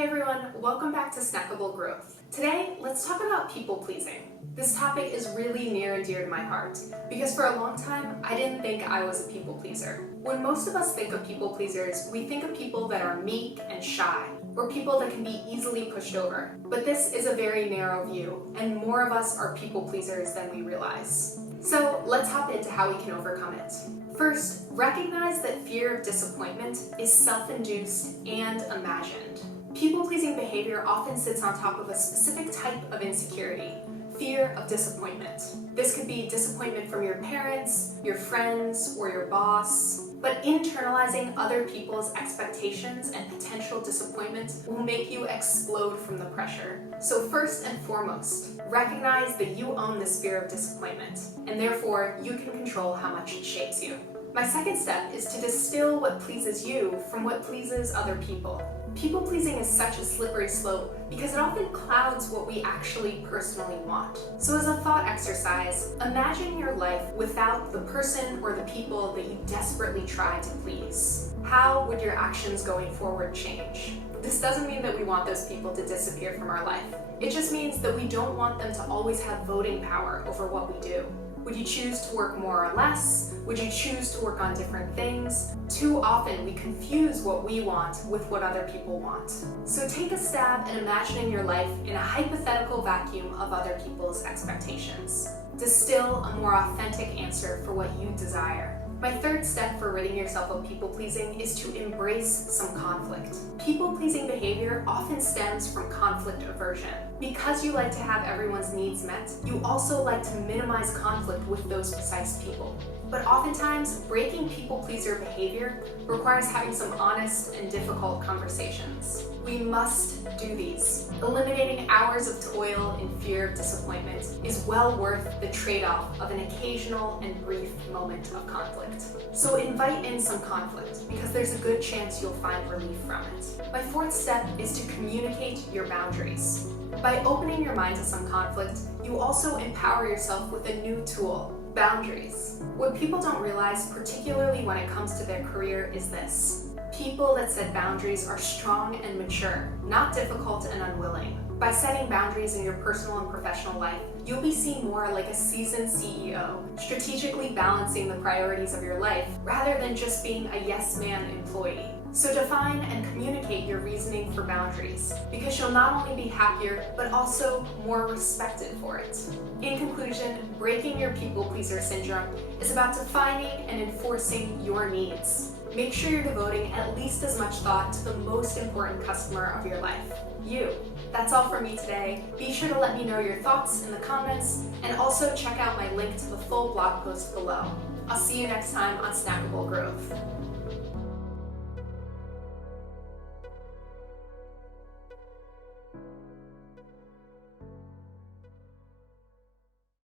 Hey everyone, welcome back to Snackable Growth. Today, let's talk about people pleasing. This topic is really near and dear to my heart because for a long time, I didn't think I was a people pleaser. When most of us think of people pleasers, we think of people that are meek and shy, or people that can be easily pushed over. But this is a very narrow view, and more of us are people pleasers than we realize. So let's hop into how we can overcome it. First, recognize that fear of disappointment is self-induced and imagined. People-pleasing behavior often sits on top of a specific type of insecurity, fear of disappointment. This could be disappointment from your parents, your friends, or your boss. But internalizing other people's expectations and potential disappointment will make you explode from the pressure. So first and foremost, recognize that you own this fear of disappointment, and therefore you can control how much it shapes you. My second step is to distill what pleases you from what pleases other people. People-pleasing is such a slippery slope because it often clouds what we actually personally want. So as a thought exercise, imagine your life without the person or the people that you desperately try to please. How would your actions going forward change? This doesn't mean that we want those people to disappear from our life. It just means that we don't want them to always have voting power over what we do. Would you choose to work more or less? Would you choose to work on different things? Too often we confuse what we want with what other people want. So take a stab at imagining your life in a hypothetical vacuum of other people's expectations. Distill a more authentic answer for what you desire. My third step for ridding yourself of people-pleasing is to embrace some conflict. People-pleasing behavior often stems from conflict aversion. Because you like to have everyone's needs met, you also like to minimize conflict with those precise people. But oftentimes, breaking people-pleaser behavior requires having some honest and difficult conversations. We must do these. Eliminating hours of toil in fear of disappointment is well worth the trade-off of an occasional and brief moment of conflict. So invite in some conflict because there's a good chance you'll find relief from it. My fourth step is to communicate your boundaries. By opening your mind to some conflict, you also empower yourself with a new tool: boundaries. What people don't realize, particularly when it comes to their career, is this: people that set boundaries are strong and mature, not difficult and unwilling. By setting boundaries in your personal and professional life, you'll be seen more like a seasoned CEO, strategically balancing the priorities of your life rather than just being a yes-man employee. So define and communicate your reasoning for boundaries, because you'll not only be happier, but also more respected for it. In conclusion, breaking your people-pleaser syndrome is about defining and enforcing your needs. Make sure you're devoting at least as much thought to the most important customer of your life, you. That's all for me today. Be sure to let me know your thoughts in the comments, and also check out my link to the full blog post below. I'll see you next time on Snackable Growth.